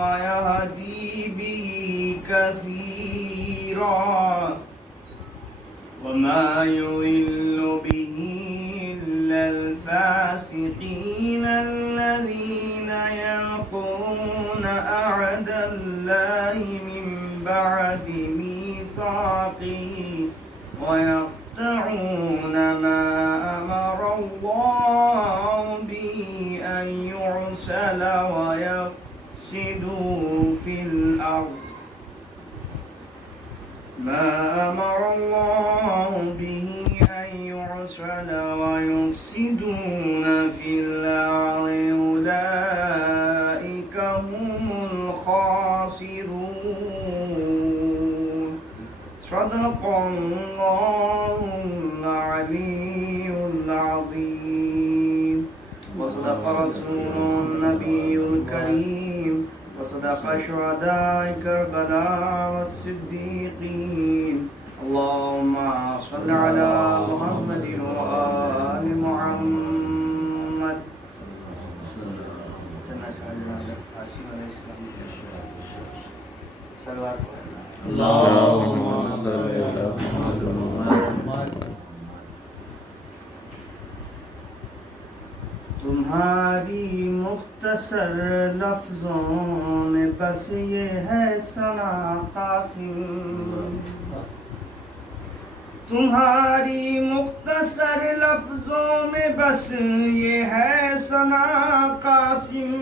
ويهدي به كثيرا وما يضل به إلا الفاسقين الذين ينقضون عهد الله من بعد ميثاقه ويقطعون ما أمر الله به أن يرسل ويفسدوا في الأرض ما أمر الله به أن يرسل ويفسدون في الأرض أولئك هم الخاسرون صدق الله العلي العظيم وصدق رسول النبي الكريم وصدق شهداء كربلاء والصديقين اللهم صل على محمد وآل محمد اللهم صل على محمد تمہاری مختصر لفظوں میں بس یہ ہے ثنا قاسم تمہاری مختصر لفظوں میں بس یہ ہے ثنا قاسم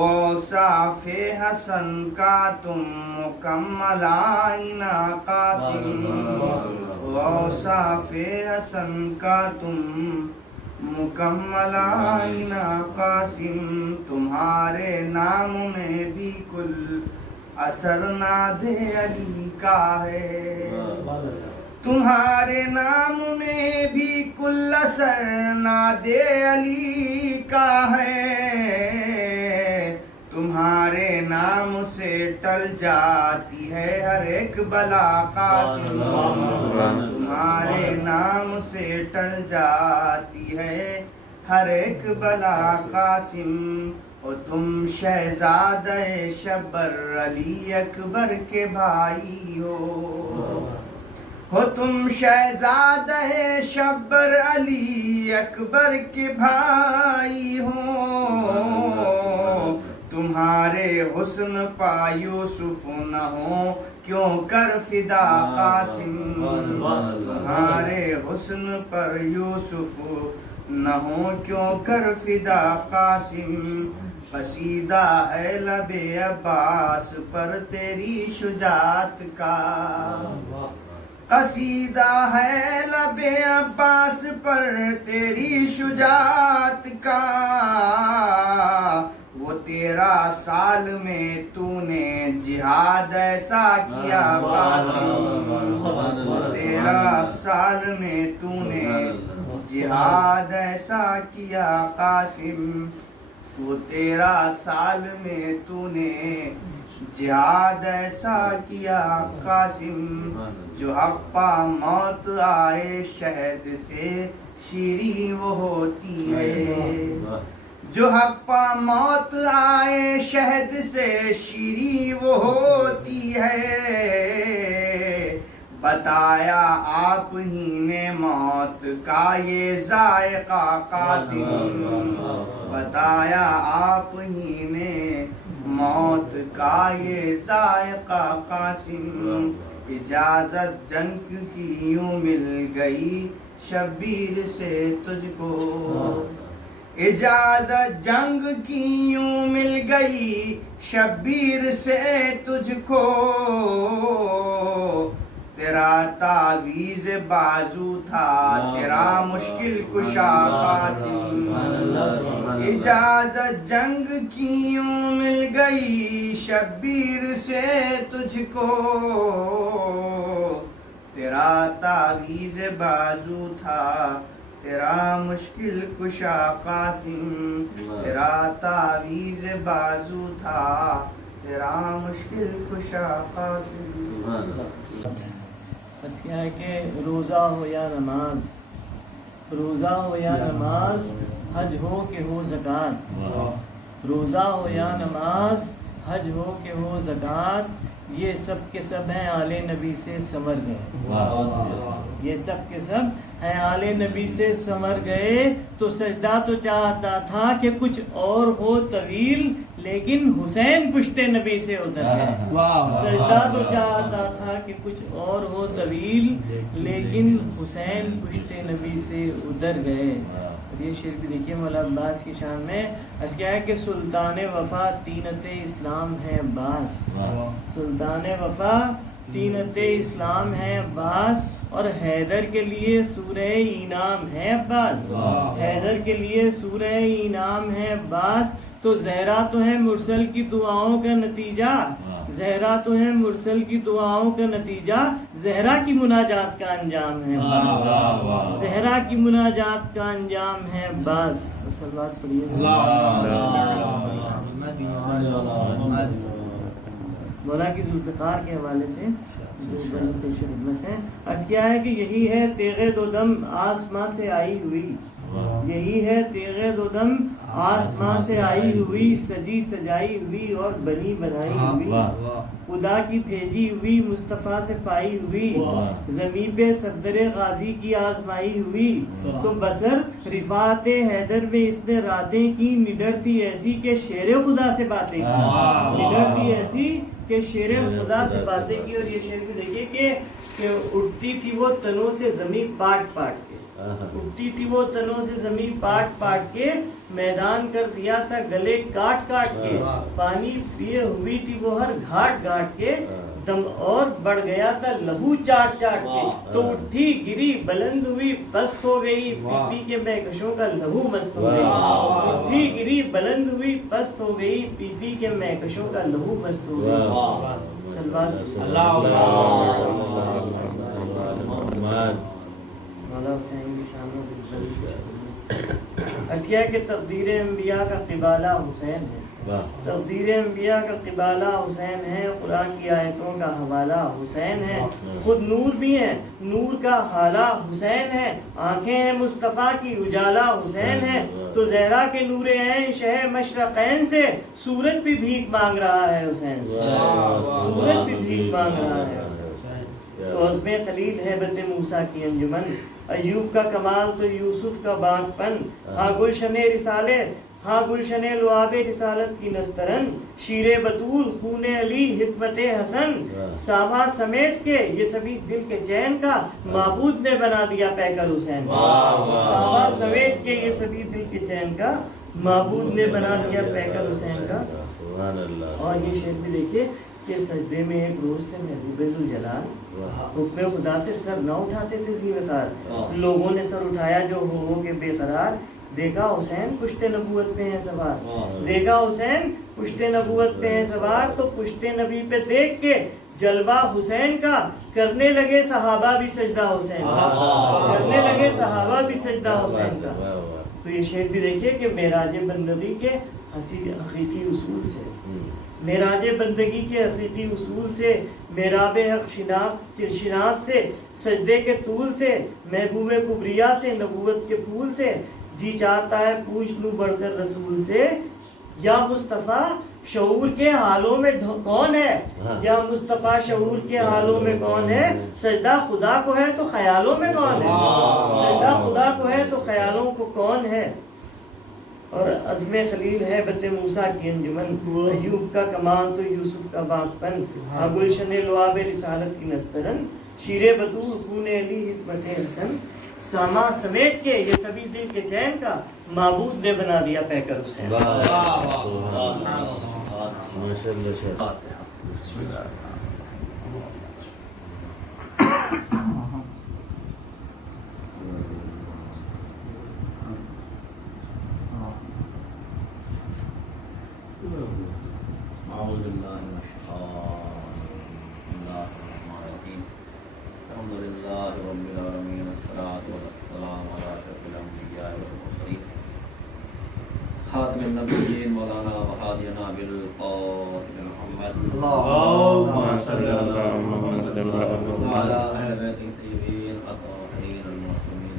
اوصاف حسن کا تم مکمل آئینہ قاسم اوصاف حسن کا تم مکمل آئینہ قاسم تمہارے نام میں بھی کل اثر ناد علی کا ہے تمہارے نام میں بھی کل اثر ناد علی کا ہے تمہارے نام سے ٹل جاتی ہے ہر ایک بلا قاسم تمہارے نام سے ٹل جاتی ہے ہر ایک بلا قاسم اور تم شہزادہ شبر علی اکبر کے بھائی ہو تم شہزادہ شبر علی اکبر کے بھائی ہو تمہارے حسن پا یوسف نہ ہو کیوں کر فدا قاسم تمہارے حسن پر یوسف نہ ہو کیوں کر فدا قاسم قصیدہ ہے لب عباس پر تیری شجاعت کا قصیدہ ہے لب عباس پر تیری شجاعت کا وہ 13 سال میں تو نے جہاد ایسا کیا قاسم 13 سال میں تو نے جہاد ایسا کیا قاسم وہ 13 سال میں تو نے جہاد ایسا کیا قاسم جو حق پا موت آئے شہد سے شیریں وہ ہوتی ہے جو حق پا موت آئے شہد سے شیریں وہ ہوتی ہے بتایا آپ ہی نے موت کا یہ ذائقہ قاسم بتایا آپ ہی نے موت کا یہ ذائقہ قاسم اجازت جنگ کی یوں مل گئی شبیر سے تجھ کو اجازت جنگ کی یوں مل گئی شبیر سے تجھ کو تیرا تعویذ بازو تھا تیرا مشکل کشا قاسم اجازت جنگ کی یوں مل گئی شبیر سے تجھ کو تیرا تعویذ بازو تھا تیرا مشکل کشا قاسم تیرا تعویذ بازو تھا تیرا مشکل کشا قاسم کیا ہے کہ روزہ ہو یا نماز روزہ ہو یا نماز، حج ہو کہ ہو زکوٰۃ، روزہ ہو یا نماز، حج ہو کہ ہو زکوٰۃ، یہ سب کے سب ہیں آل نبی سے سمر گئے، یہ سب کے سب ہیں آل نبی سے سمر گئے۔ تو سجدہ تو چاہتا تھا کہ کچھ اور ہو طویل، لیکن حسین پشت نبی سے ادھر گئے۔ سجدہ تو چاہتا تھا کہ کچھ اور ہو طویل، لیکن حسین پشت نبی سے ادھر گئے۔ یہ شعر بھی دیکھیے مولا عباس کی شان میں، اس کیا ہے کہ سلطان وفا تینت اسلام ہے باز، سلطان وفا تینت اسلام ہے باز، اور حیدر کے لیے سورہ انعام ہے عباس، حیدر کے لیے سورہ انعام ہے عباس۔ تو زہرا تو ہے مرسل کی دعاؤں کا نتیجہ، زہرا تو ہے مرسل کی دعاؤں کا نتیجہ، زہرا کی مناجات کا انجام ہے باز، زہرا کی مناجات کا انجام ہے باز۔ صلوات پڑھیے۔ مولا کی ذوالفقار کے حوالے سے پیش خدمت ہے۔ عرض کیا ہے کہ یہی ہے تیغ دو دم آسماں سے آئی ہوئی، یہی ہے تیغ دو دم آسماں سے آئی ہوئی، سجی سجائی ہوئی اور بنی بنائی ہوئی، خدا کی بھیجی ہوئی مصطفیٰ سے پائی ہوئی، زمین پہ صدر غازی کی آزمائی ہوئی، تو بسر رفاعت حیدر میں اس نے راتیں کی، نڈر تھی ایسی کہ شیر خدا سے باتیں کی، نڈر تھی ایسی کہ شیر خدا سے باتیں کی۔ اور یہ شعر بھی دیکھیے کہ اٹھتی تھی وہ تنوں سے زمین پاٹ پاٹ کے، اٹھتی تھی وہ تنوں سے زمین پاٹ پاٹ کے، میدان کر دیا تھا گلے کاٹ کاٹ کے، پانی پیے ہوئی تھی وہ ہر گھاٹ گھاٹ کے، دم اور بڑھ گیا تھا لہو چاٹ چاٹ کے، تو اٹھی گری بلند ہوئی پست ہو گئی، پی پی کے مہکشوں کا لہو مست ہو گئی، اٹھی گری بلند ہوئی پست ہو گئی، پی پی کے مہکشوں کا لہو مست ہو گئی۔ صلوات مولا حسین کی شان و عرض کیا ہے کہ تقدیر انبیاء کا قبالہ حسین ہے، تقدیر انبیاء کا قبالہ حسین ہے، قرآن کی آیتوں کا حوالہ حسین ہے، خود نور بھی ہیں نور کا حالہ حسین ہے، آنکھیں ہیں مصطفیٰ کی اجالا حسین ہے، تو زہرا کے نور عین شہ مشرقین سے سورج بھی بھیک مانگ رہا ہے حسین سے، سورج بھی بھیک مانگ رہا ہے حسین۔ تو عزم خلیل ہیبت موسیٰ کی انجمن، ایوب کا کمال تو یوسف کا باغ پن، ہاں گلشن رسالے ہاں گلشن لعاب رسالت کی نسترن، شیر بطول خون علی حکمت حسن، ساما سمیٹ کے یہ سبھی دل کے چین کا معبود نے بنا دیا پیکر حسین، ساما سمیٹ کے یہ سبھی دل کے چین کا معبود نے بنا دیا پیکر حسین کا۔ اور یہ شعر بھی دیکھیے کہ سجدے میں ایک روز تھے محبوب ذوالجلال، حکم خدا سے سر نہ اٹھاتے تھے زیوتار، لوگوں نے سر اٹھایا جو ہو کے بے قرار، دیکھا حسین پشت نبوت پہ ہیں سوار، دیکھا حسین پشت نبوت پہ ہیں سوار، تو پشت نبی پہ دیکھ کے جلوہ حسین کا کرنے لگے صحابہ بھی سجدہ حسین کا، کرنے لگے صحابہ بھی سجدہ حسین کا۔ تو یہ شعر بھی دیکھیے کہ معراج بندگی کے حقیقی اصول سے، معراج بندگی کے حقیقی اصول سے، محراب حق شناس سے، سجدے کے طول سے، محبوب کبریا سے، نبوت کے پھول سے، جی چاہتا ہے پوچھ لوں بڑھ کر رسول سے، یا مصطفیٰ شعور کے حالوں میں کون ہے، یا مصطفیٰ شعور کے حالوں میں کون ہے، سجدہ خدا کو ہے تو خیالوں میں کون ہے، سجدہ خدا کو ہے تو خیالوں کو کون ہے۔ اور عزم خلیل ہے بت موسیٰ کی انجمن، ایوب کا کمال تو یوسف کا باغ پن، ہاں گلشن لعاب رسالت کی نسترن، شیر بطول خون علی حکمت حسن، ساما سمیٹ کے یہ سبھی دل کے چین کا معبود نے بنا دیا پیکر حسین۔ أعوذ بالله من الشيطان بسم الله الرحمن الرحيم الحمد لله رب العالمين والصلاة والسلام على أشرف الأنبياء والمرسلين خاتم النبيين مولانا وهادينا بالقاسم محمد اللهم صل على محمد وعلى أهل بيته الطيبين الطاهرين المعصومين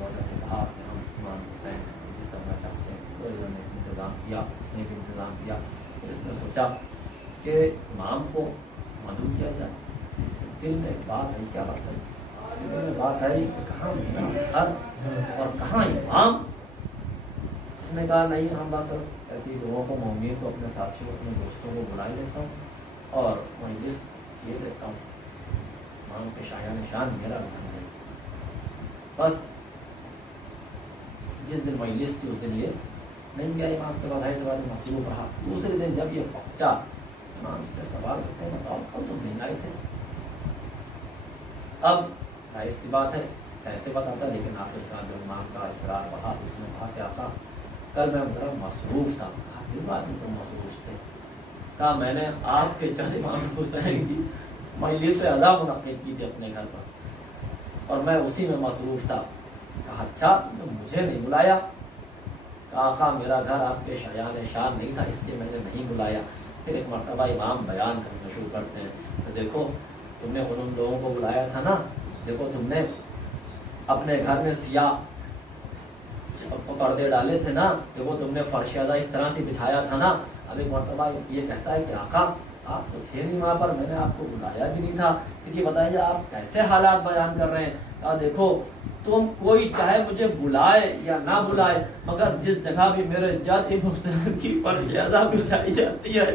وجہ سے کہا کہ ہم امام حسین اس کرنا چاہتے ہیں، تو انہوں نے انتظام کیا، اس نے بھی انتظام کیا۔ پھر اس نے سوچا کہ امام کو مدعو کیا جائے، اس کے دل میں ایک بات ہے، کیا بات ہے؟ دل میں بات آئی کہ کہاں میرا گھر اور کہاں امام؟ اس نے کہا نہیں، ہم بس ایسی لوگوں کو، مومنین کو، اپنے ساتھیوں، اپنے دوستوں کو بلا لیتا ہوں اور مجلس کیے دیتا ہوں، امام کے شایان شان میرا گھر ہے۔ بس جس دن مجلس تھی اس دن یہ نہیں گیا امام کے بعد، ظاہر سی بات مصروف رہا۔ دوسرے دن جب یہ پہنچا، امام سے سوال کرتے ہیں بتاؤ کل تم نہیں آئے تھے؟ اب ظاہر سی بات ہے کیسے بتاتا، لیکن آخرکار جو امام کا اصرار بڑھا، اس نے کہا کہ آقا کل میں ذرا مصروف تھا۔ کہا کس بات میں تم مصروف تھے؟ کہا میں نے آپ کے چند امام حسین کی مجلس ادا منعقد کی تھی اپنے گھر پر اور میں اسی میں مصروف تھا۔ کہا اچھا تم نے مجھے نہیں بلایا؟ کہا آقا میرا گھر آپ کے شایان شان نہیں تھا، اس لیے میں نے نہیں بلایا۔ پھر ایک مرتبہ امام بیان کرنا شروع کرتے ہیں تو دیکھو تم نے ان لوگوں کو بلایا تھا نا، دیکھو تم نے اپنے گھر میں سیاہ پردے ڈالے تھے نا، دیکھو تم نے فرش ازا اس طرح سے بچھایا تھا نا۔ اب ایک مرتبہ یہ کہتا ہے کہ آقا آپ تو تھے نہیں وہاں پر، میں نے آپ کو بلایا بھی نہیں تھا، پھر یہ بتائیے آپ کیسے حالات بیان کر رہے ہیں؟ کہا دیکھو تم کوئی چاہے مجھے بلائے یا نہ بلائے، مگر جس جگہ بھی میرے جد حسین کی فرش ازا بچھائی جاتی ہے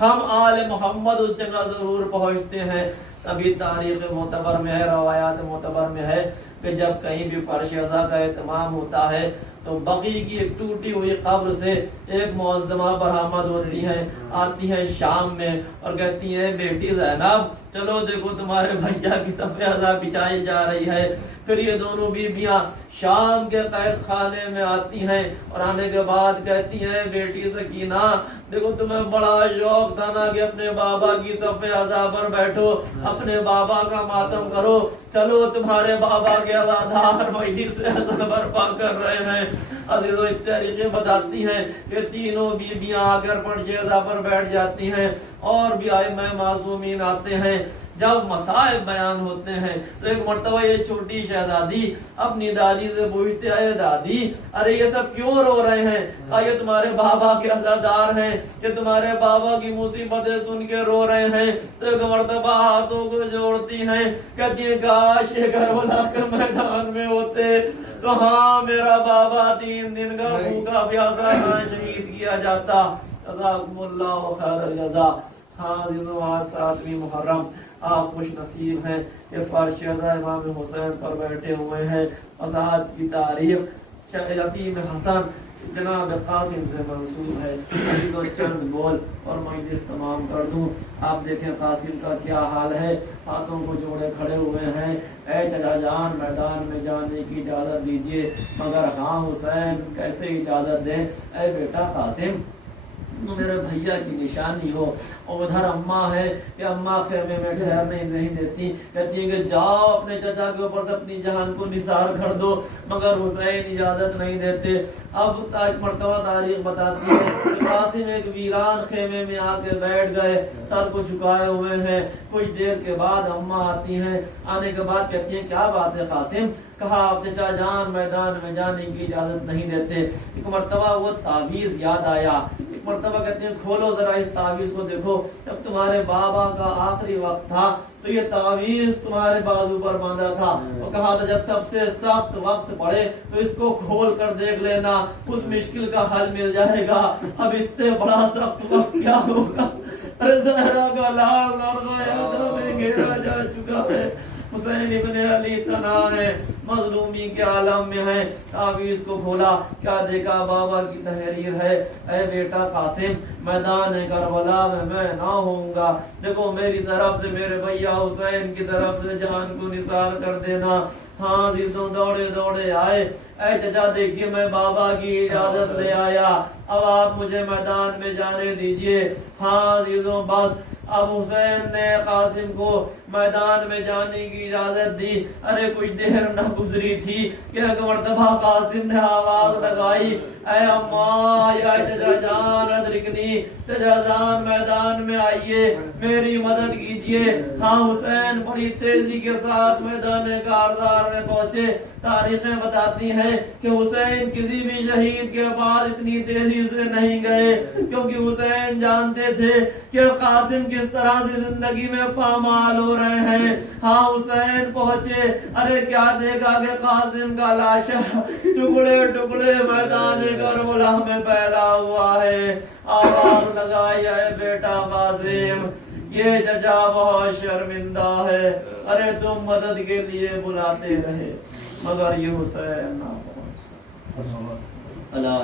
ہم آل محمد اس جگہ ضرور پہنچتے ہیں۔ ابھی تاریخ معتبر میں ہے، روایات معتبر میں ہے کہ جب کہیں بھی فرش ازا کا اہتمام ہوتا ہے تو بقی کی ایک ٹوٹی ہوئی قبر سے ایک معظمہ برآمد ہوتی ہیں، آتی ہیں شام میں اور کہتی ہیں بیٹی زینب چلو دیکھو تمہارے بھیا کی صف ازا بچھائی جا رہی ہے۔ پھر یہ دونوں بیویاں شام کے قید خانے میں آتی ہیں اور آنے کے بعد کہتی ہیں بیٹی سکینہ دیکھو تمہیں بڑا شوق تھا نا کہ اپنے بابا کی صف ازا پر بیٹھو، اپنے بابا کا ماتم کرو، چلو تمہارے بابا کے عزادار مجلس ازا برپا کر رہے ہیں۔ عزیز و اس طریقے بتاتی ہیں کہ تینوں بیویاں آ کر فرش ازا پر بیٹھ جاتی ہیں اور بھی ائمہ معصومین آتے ہیں۔ جب مصائب بیان ہوتے ہیں تو ایک مرتبہ یہ چھوٹی شہزادی اپنی دادی سے پوچھتے ہیں دادی ارے یہ سب کیوں رو رہے ہیں؟ کہا یہ تمہارے بابا کے عزادار ہیں، یہ تمہارے بابا کی مصیبتیں سن کے رو رہے ہیں۔ تو ایک مرتبہ ہاتھوں کو جوڑتی ہیں، کہتی ہیں کاش یہ کربلا کے میدان میں ہوتے تو ہاں میرا بابا 3 دن کا بھوکا پیاسا شہید کیا جاتا۔ جزاکم اللہ خیر الجزا۔ ہاں عزیزو آج 7ویں محرم، آپ خوش نصیب ہیں کہ فرش ازا امام حسین پر بیٹھے ہوئے ہیں۔ آج کی تاریخ یتیم حسن جناب قاسم سے منسوب ہے۔ تو چند بول اور مجلس تمام کر دوں۔ آپ دیکھیں قاسم کا کیا حال ہے، ہاتھوں کو جوڑے کھڑے ہوئے ہیں۔ اے چچا جان میدان میں جانے کی اجازت دیجیے، مگر ہاں حسین کیسے اجازت دیں؟ اے بیٹا قاسم میرے بھیا کی نشانی ہو۔ اور ادھر اماں ہے کہ اماں خیمے میں ٹھہرنے نہیں دیتی، کہتی ہیں کہ جاؤ اپنے چچا کے اوپر سے اپنی جان کو نثار کر دو، مگر حسین اجازت نہیں دیتے۔ اب مرتبہ تاریخ بتاتی ہے کہ قاسم ایک ویران خیمے میں آ کے بیٹھ گئے، سر کو جھکائے ہوئے ہیں۔ کچھ دیر کے بعد اماں آتی ہیں، آنے کے بعد کہتی ہیں کیا بات ہے قاسم؟ کہا آپ چچا جان میدان میں جانے کی اجازت نہیں دیتے۔ ایک مرتبہ وہ تعویذ یاد آیا، ایک مرتبہ کہتے ہیں کھولو ذرا اس تعویذ کو دیکھو، جب تمہارے بابا کا آخری وقت تھا تو یہ تعویذ تمہارے بازو پر باندھا تھا، اور کہا تھا جب سب سے سخت وقت پڑے تو اس کو کھول کر دیکھ لینا، اس مشکل کا حل مل جائے گا۔ اب اس سے بڑا سخت وقت کیا ہوگا؟ زہرا کا لال درگاہ میں گھیرا جا چکا ہے، حسین ابن علی تنہا ہے، مظلومی کے عالم میں ہے۔ تعویذ کو کھولا، کیا دیکھا؟ بابا کی تحریر ہے، اے بیٹا قاسم میدان کربلا میں میں نہ ہوں گا، دیکھو میری طرف سے میرے بھیا حسین کی طرف سے جان کو نثار کر دینا۔ ہاں عزیزوں دوڑے دوڑے آئے، اے چچا دیکھیے میں بابا کی اجازت لے آیا، اب آپ مجھے میدان میں جانے دیجئے۔ ہاں عزیزوں بس اب حسین نے قاسم کو میدان میں جانے کی اجازت دی۔ ارے کچھ دیر نہ گزری تھی کہ ایک مرتبہ قاسم نے آواز لگائی، اے اماں یا چچا جان ادرکنی، چچا جان میدان میدان میں آئیے، میری مدد کیجیے۔ ہاں حسین بڑی تیزی کے ساتھ میدان کارزار میں پہنچے۔ تاریخیں بتاتی ہیں کہ حسین کسی بھی شہید کے بعد اتنی تیزی سے نہیں گئے، کیونکہ حسین جانتے تھے کہ قاسم کس طرح سے زندگی میں پامال ہو رہے ہیں۔ ہاں حسین پہنچے، ارے کیا دیکھا کہ قاسم کا لاشا ٹکڑے ٹکڑے میدان کربلا میں پھیلا ہوا ہے۔ آواز لگائی ہے بیٹا قاسم، یہ ججا بہت شرمندہ ہے، ارے تم مدد کے لیے بلاتے رہے مگر یہ حسین نہ پہنچ سکا۔ اللہ